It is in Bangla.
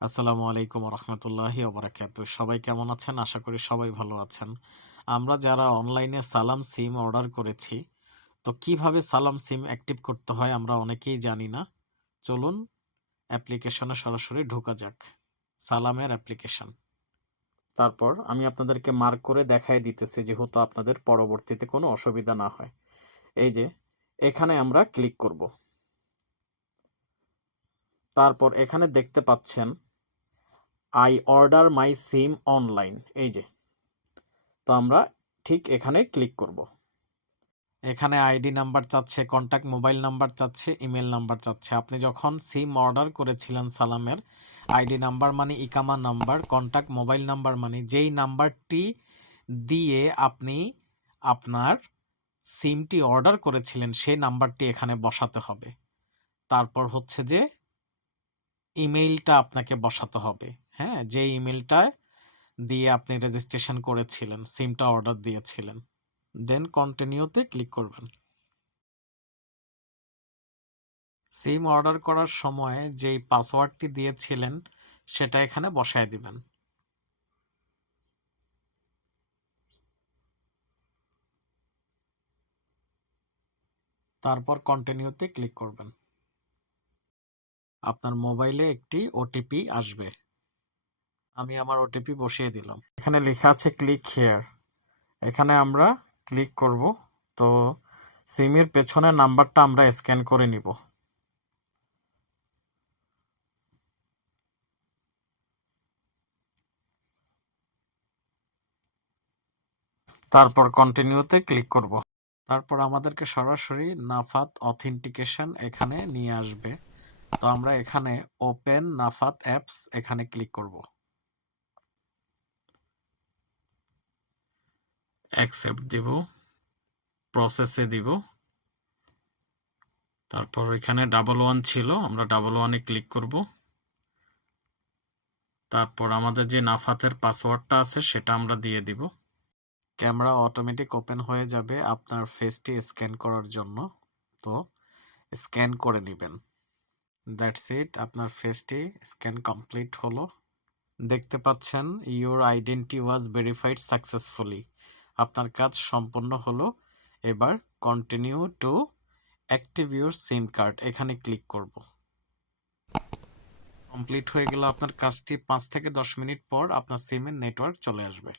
আসসালামু আলাইকুম রহমতুল্লাহি ওবরাকাত সবাই কেমন আছেন? আশা করি সবাই ভালো আছেন। আমরা যারা অনলাইনে সালাম সিম অর্ডার করেছি, তো কীভাবে সালাম সিম অ্যাক্টিভ করতে হয় আমরা অনেকেই জানি না। চলুন, অ্যাপ্লিকেশনে সরাসরি ঢোকা যাক। সালামের অ্যাপ্লিকেশন। তারপর আমি আপনাদেরকে মার্ক করে দেখাই দিতেছি, যেহেতু আপনাদের পরবর্তীতে কোনো অসুবিধা না হয়। এই যে, এখানে আমরা ক্লিক করব। তারপর এখানে দেখতে পাচ্ছেন I order my SIM online এই যে। তো আমরা ঠিক এখানে ক্লিক করব। এখানে আইডি নাম্বার চাচ্ছে কন্ট্যাক্ট মোবাইল নাম্বার চাচ্ছে ইমেল নাম্বার চাচ্ছে। আপনি যখন সিম অর্ডার করেছিলেন সালামের আইডি নাম্বার মানে ইকামা নাম্বার কন্ট্যাক্ট মোবাইল নাম্বার মানে যেই নাম্বারটি দিয়ে আপনি আপনার সিমটি অর্ডার করেছিলেন, সেই নাম্বারটি এখানে বসাতে হবে। তারপর হচ্ছে যে ইমেইলটা আপনাকে বসাতে হবে। হ্যাঁ যে ইমেলটা দিয়ে আপনি রেজিস্ট্রেশন করেছিলেন সিমটা অর্ডার দিয়েছিলেন দেন কন্টিনিউতে ক্লিক করবেন। সিম অর্ডার করার সময় যেই পাসওয়ার্ডটি দিয়েছিলেন, সেটা এখানে বসায় দিবেন। তারপর কন্টিনিউতে ক্লিক করবেন। আপনার মোবাইলে একটি ওটিপি আসবে। আমি আমার ওটিপি বসিয়ে দিলাম। এখানে লেখা আছে ক্লিক হেয়ার এখানে আমরা ক্লিক করব। তো সিমের পেছনের নাম্বারটা আমরা স্ক্যান করে নিব। তারপর কন্টিনিউতে ক্লিক করব। তারপর আমাদেরকে সরাসরি নাফাত অথেন্টিকেশন এখানে নিয়ে আসবে। তো আমরা এখানে ওপেন নাফাত অ্যাপস এখানে ক্লিক করব। অ্যাকসেপ্ট দিব প্রসেসে দিব। তারপর এখানে ডাবল ওয়ান ছিল, আমরা ডাবল ওয়ানে ক্লিক করব। তারপর আমাদের যে নাফাতের পাসওয়ার্ডটা আছে, সেটা আমরা দিয়ে দিব। ক্যামেরা অটোমেটিক ওপেন হয়ে যাবে আপনার ফেসটি স্ক্যান করার জন্য। তো স্ক্যান করে নেবেন। দ্যাটস ইট আপনার ফেসটি স্ক্যান কমপ্লিট হলো। দেখতে পাচ্ছেন your identity was verified successfully আপনার কাজ সম্পন্ন হলো, এবার continue to active your SIM card এখানে ক্লিক করব। কমপ্লিট হয়ে গেল আপনার কাজটি, পাঁচ থেকে দশ মিনিট পর আপনার সিমের নেটওয়ার্ক চলে আসবে।